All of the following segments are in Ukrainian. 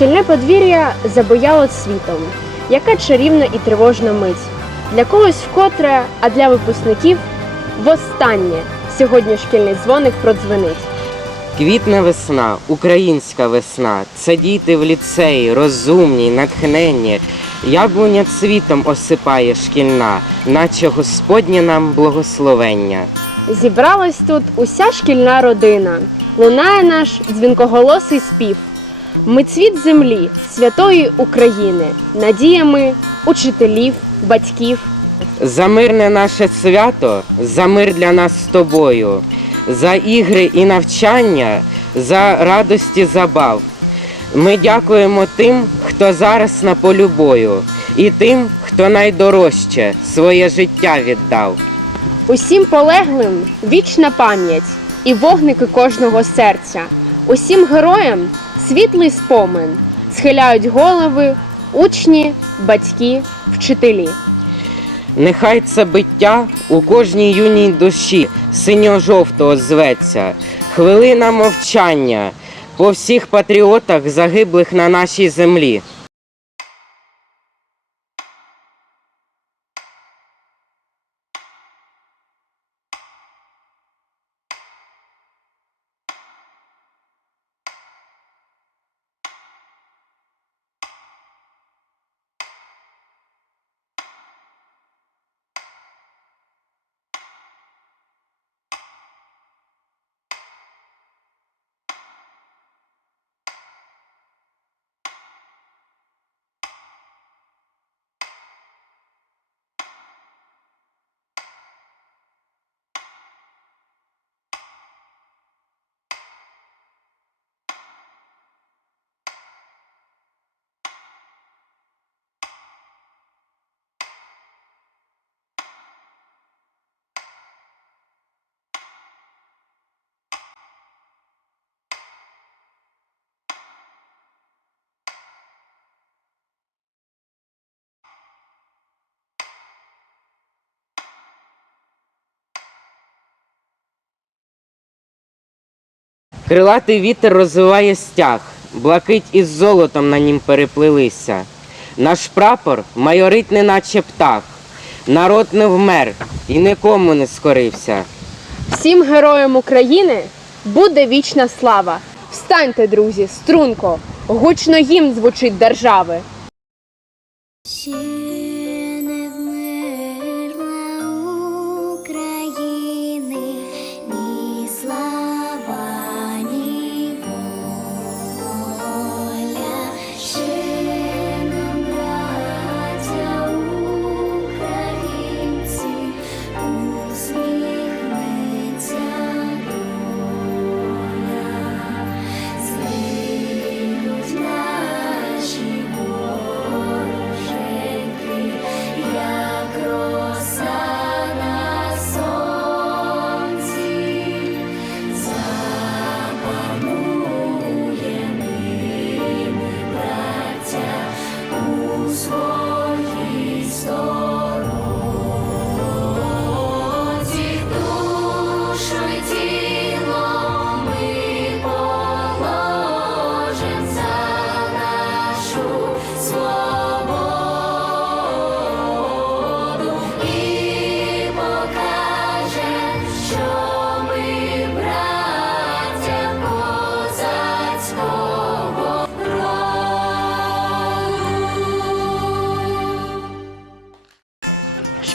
Шкільне подвір'я забояло світом. Яка чарівна і тривожна мить. Для когось вкотре, а для випускників востаннє сьогодні шкільний дзвоник продзвенить. Квітне весна, українська весна. Це діти в ліцеї, розумні, натхненні. Яблуня цвітом осипає шкільна, наче Господнє нам благословення. Зібралась тут уся шкільна родина. Лунає наш дзвінкоголосий спів. Ми цвіт землі, святої України, надіями учителів, батьків. За мирне наше свято, за мир для нас з тобою, за ігри і навчання, за радості забав. Ми дякуємо тим, хто зараз на полю бою, і тим, хто найдорожче своє життя віддав. Усім полеглим вічна пам'ять і вогники кожного серця. Усім героям світлий спомин схиляють голови учні, батьки, вчителі. Нехай це биття у кожній юній душі синьо-жовтого зветься, хвилина мовчання по всіх патріотах, загиблих на нашій землі. Крилатий вітер розвиває стяг, блакить із золотом на нім переплилися. Наш прапор майорить, неначе птах. Народ не вмер і нікому не скорився. Всім героям України буде вічна слава. Встаньте, друзі, струнко, гучно гімн звучить держави.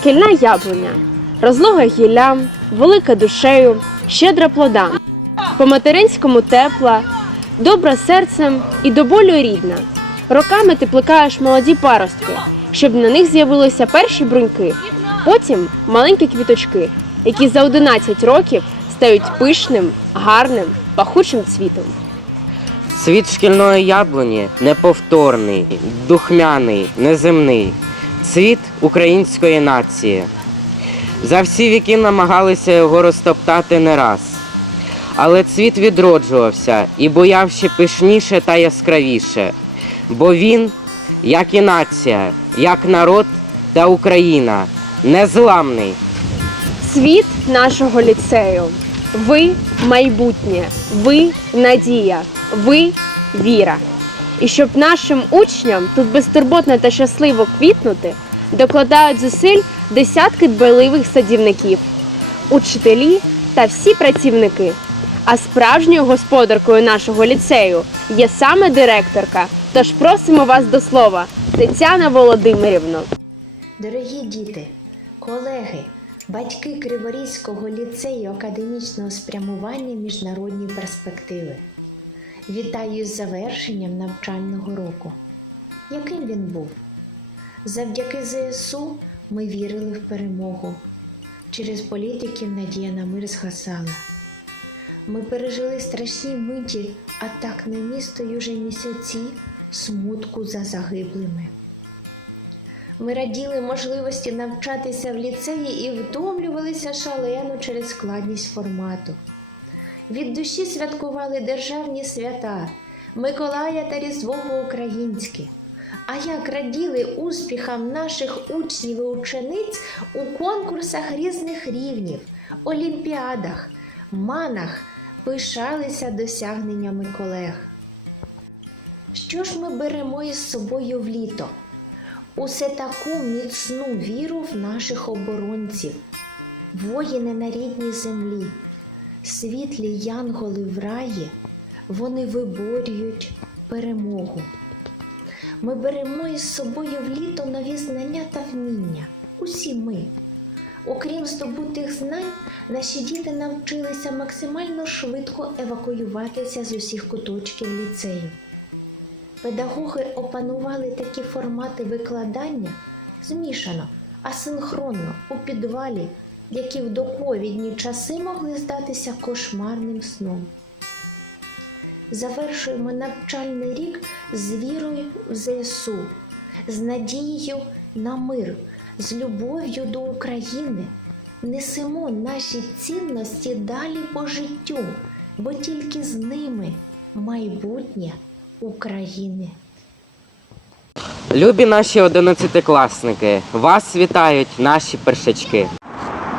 Шкільна яблуня, розлога гілля, велика душею, щедра плодами, по-материнському тепла, добра серцем і до болю рідна. Роками ти плекаєш молоді паростки, щоб на них з'явилися перші бруньки, потім маленькі квіточки, які за 11 років стають пишним, гарним, пахучим цвітом. Світ шкільної яблуні неповторний, духмяний, неземний, цвіт української нації. За всі віки намагалися його розтоптати не раз. Але цвіт відроджувався і бояв ще пишніше та яскравіше, бо він, як і нація, як народ та Україна, незламний. Світ нашого ліцею. Ви майбутнє, ви надія, ви віра. І щоб нашим учням тут безтурботно та щасливо квітнути, докладають зусиль десятки дбайливих садівників, учителі та всі працівники. А справжньою господаркою нашого ліцею є саме директорка. Тож просимо вас до слова, Тетяна Володимирівна. Дорогі діти, колеги, батьки Криворізького ліцею академічного спрямування міжнародні перспективи. Вітаю з завершенням навчального року. Яким він був? Завдяки ЗСУ ми вірили в перемогу. Через політиків надія на мир згасала. Ми пережили страшні миті атак на місто уже місяці смутку за загиблими. Ми раділи можливості навчатися в ліцеї і втомлювалися шалено через складність формату. Від душі святкували державні свята Миколая та Різдво по-українськи. А як раділи успіхам наших учнів і учениць у конкурсах різних рівнів, олімпіадах, манах пишалися досягненнями колег. Що ж ми беремо із собою в літо? Усе таку міцну віру в наших оборонців, воїни на рідній землі, світлі янголи в раї, вони виборюють перемогу. Ми беремо із собою в літо нові знання та вміння, усі ми. Окрім здобутих знань, наші діти навчилися максимально швидко евакуюватися з усіх куточків ліцею. Педагоги опанували такі формати викладання змішано, асинхронно у підвалі, які в доповідні часи могли здатися кошмарним сном. Завершуємо навчальний рік з вірою в ЗСУ, з надією на мир, з любов'ю до України. Несемо наші цінності далі по життю, бо тільки з ними майбутнє України. Любі наші одинадцятикласники, вас вітають наші першачки.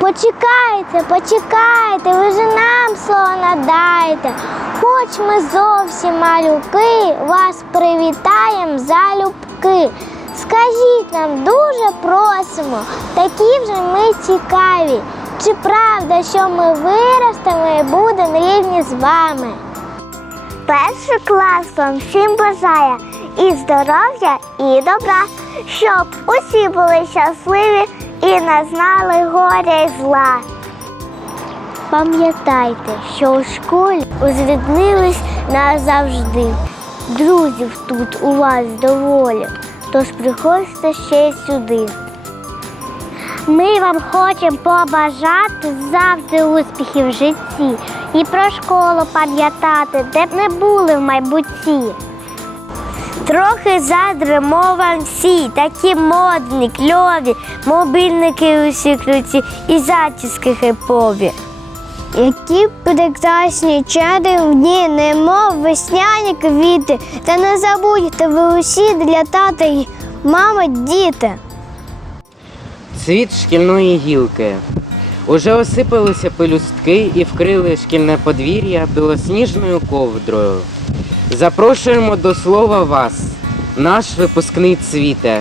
Почекайте, почекайте, ви ж нам слово надайте. Хоч ми зовсім малюки, вас привітаєм залюбки. Скажіть нам, дуже просимо, такі вже ми цікаві. Чи правда, що ми виростемо і будемо рівні з вами? Перший клас вам всім бажає і здоров'я, і добра, щоб усі були щасливі і не знали горя і зла. Пам'ятайте, що у школі узвіднились назавжди. Друзів тут у вас доволі, тож приходьте ще й сюди. Ми вам хочемо побажати завжди успіхів в житті і про школу пам'ятати, де б не були в майбутті. Трохи задримо вам всі, такі модні, кльові, мобільники усі круті і зачіски хипові. Які прекрасні чарівні, немов весняні квіти, та не забудьте ви усі для тата й мами діти. Цвіт шкільної гілки. Уже осипалися пелюстки і вкрили шкільне подвір'я білосніжною ковдрою. Запрошуємо до слова вас, наш випускний цвіте.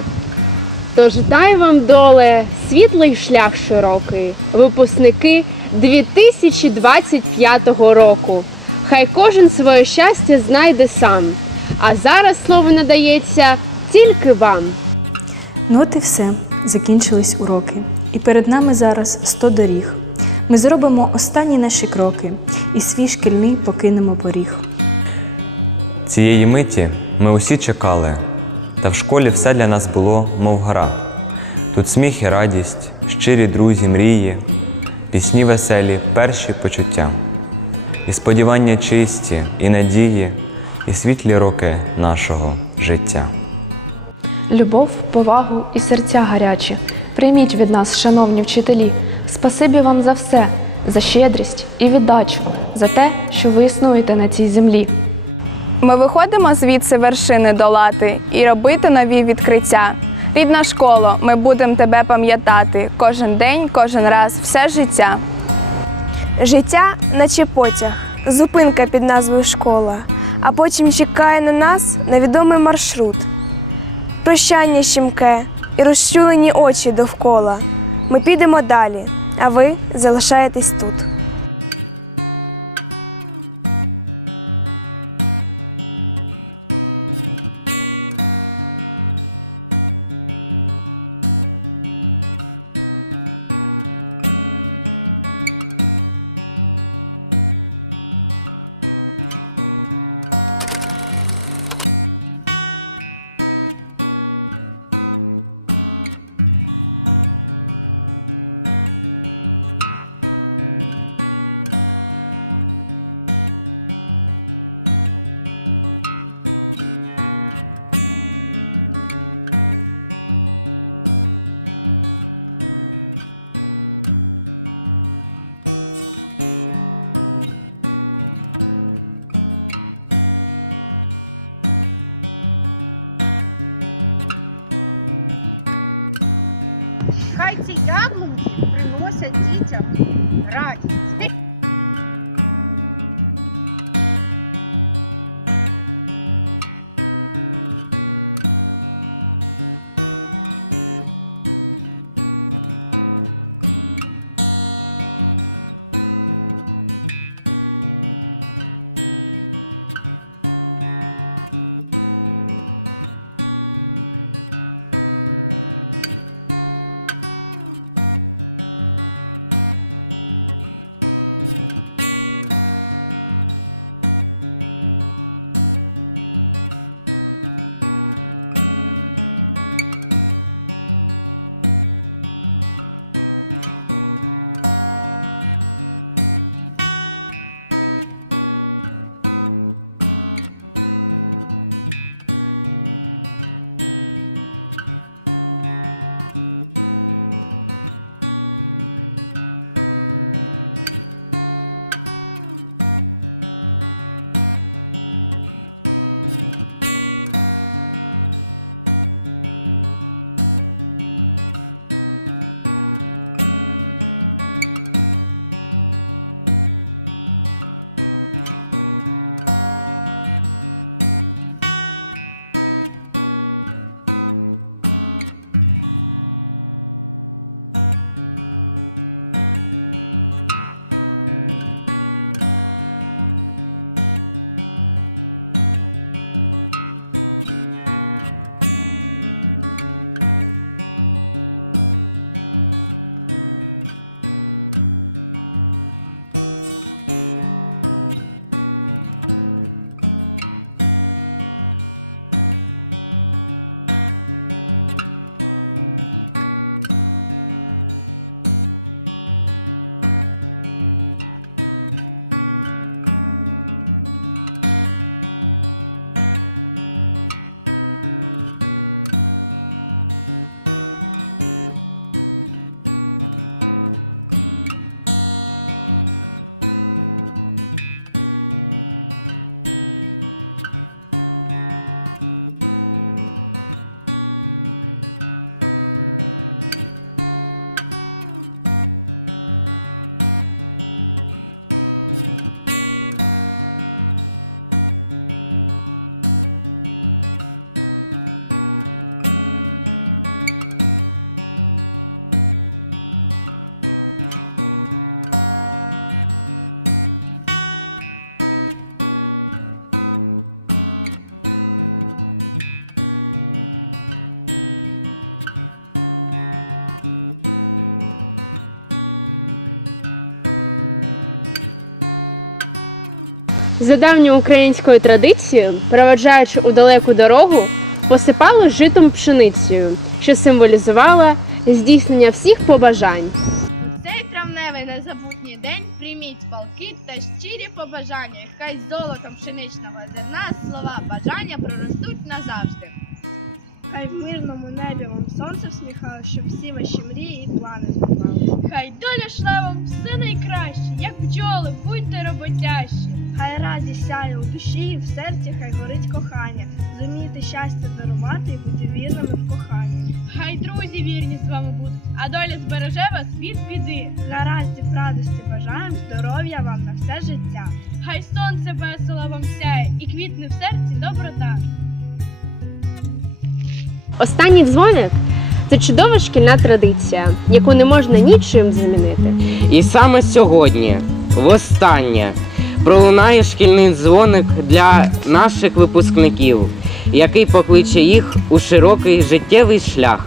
Тож дай вам доле світлий шлях широкий, випускники 2025 року. Хай кожен своє щастя знайде сам. А зараз слово надається тільки вам. Ну от і все, закінчились уроки. І перед нами зараз 100 доріг. Ми зробимо останні наші кроки і свій шкільний покинемо поріг. Цієї миті ми усі чекали, та в школі все для нас було, мов гра. Тут сміх і радість, щирі друзі, мрії, пісні веселі, перші почуття, і сподівання чисті, і надії, і світлі роки нашого життя. Любов, повагу і серця гарячі. Прийміть від нас, шановні вчителі, спасибі вам за все, за щедрість і віддачу, за те, що ви існуєте на цій землі. Ми виходимо звідси вершини долати і робити нові відкриття. Рідна школа, ми будемо тебе пам'ятати кожен день, кожен раз, все життя. Життя, наче потяг, зупинка під назвою школа. а потім чекає на нас невідомий маршрут. Прощання щімке і розчулені очі довкола. Ми підемо далі, а ви залишаєтесь тут. За давньою українською традицією, проведжаючи у далеку дорогу, посипали житом пшеницею, що символізувала здійснення всіх побажань. Цей травневий незабутній день прийміть палки та щирі побажання. Хай з золотом пшеничного зерна слова бажання проростуть назавжди. Хай в мирному небі вам сонце всміхало, щоб всі ваші мрії і плани збувалися. Хай доля шла вам все найкраще, як бджоли, будьте роботящі. Хай радість сяє у душі, і в серці хай горить кохання. Зумійте щастя дарувати і бути вірними в коханні. Хай друзі вірні з вами будуть, а доля збереже вас від біди. Гаразді, радості бажаємо, здоров'я вам на все життя. Хай сонце весело вам сяє, і квітне в серці доброта. Останній дзвоник це чудова шкільна традиція, яку не можна нічим замінити. І саме сьогодні, востаннє, пролунає шкільний дзвоник для наших випускників, який покличе їх у широкий життєвий шлях.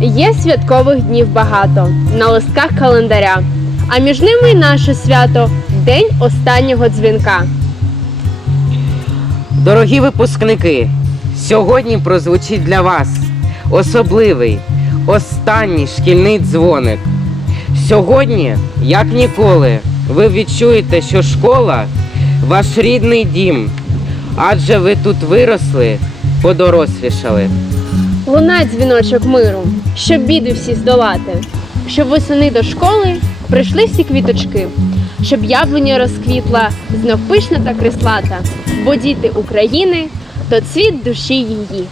Є святкових днів багато на листках календаря, а між ними й наше свято День останнього дзвінка. Дорогі випускники, сьогодні прозвучить для вас особливий, останній шкільний дзвоник. Сьогодні, як ніколи, ви відчуєте, що школа ваш рідний дім, адже ви тут виросли, подорослішали. Лунать дзвіночок миру, щоб біди всі здолати, щоб восени до школи прийшли всі квіточки, щоб яблуня розквітла, знов пишна та крислата, бо діти України то цвіт душі її.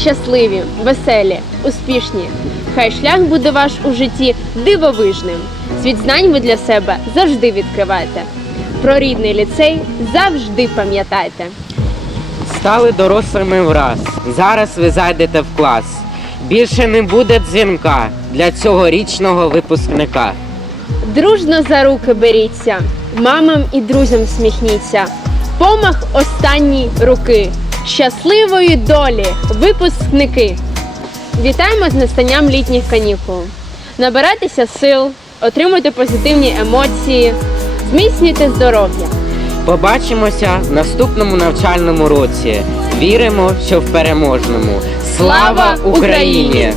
Щасливі, веселі, успішні. Хай шлях буде ваш у житті дивовижним. Світ знань ви для себе завжди відкривайте. Про рідний ліцей завжди пам'ятайте. Стали дорослими враз. Зараз ви зайдете в клас. Більше не буде дзвінка для цьогорічного випускника. Дружно за руки беріться, мамам і друзям сміхніться. Помах останній руки. Щасливої долі, випускники! Вітаємо з настанням літніх канікул. Набирайтеся сил, отримуйте позитивні емоції, зміцнюйте здоров'я. Побачимося в наступному навчальному році. Віримо, що в переможному. Слава Україні!